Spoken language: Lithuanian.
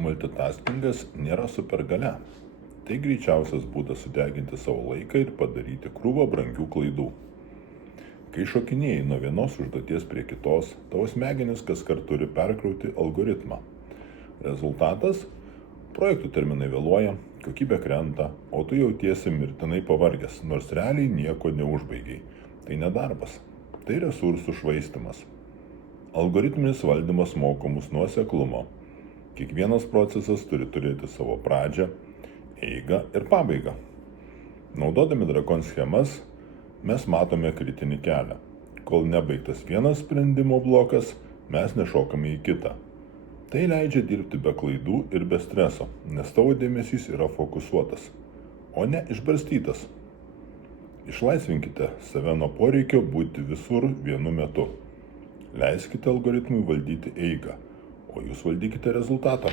Multitaskingas nėra supergalia. Tai greičiausias būdas sudeginti savo laiką ir padaryti krūvą brangių klaidų. Kai šokinėjai nuo vienos užduoties prie kitos, tavo smegenys kaskart turi perkrauti algoritmą. Rezultatas – projektų terminai vėluoja, kokybė krenta, o tu jautiesi mirtinai pavargęs, nors realiai nieko neužbaigiai. Tai nedarbas, tai resursų švaistymas. Algoritminis valdymas moko mus nuoseklumo. Kiekvienas procesas turi turėti savo pradžią, eigą ir pabaigą. Naudodami Drakon schemas, mes matome kritinį kelią. Kol nebaigtas vienas sprendimo blokas, mes nešokame į kitą. Tai leidžia dirbti be klaidų ir be streso, nes tavo dėmesys yra fokusuotas, o ne išbarstytas. Išlaisvinkite save nuo poreikio būti visur vienu metu. Leiskite algoritmui valdyti eigą, o jūs valdykite rezultatą.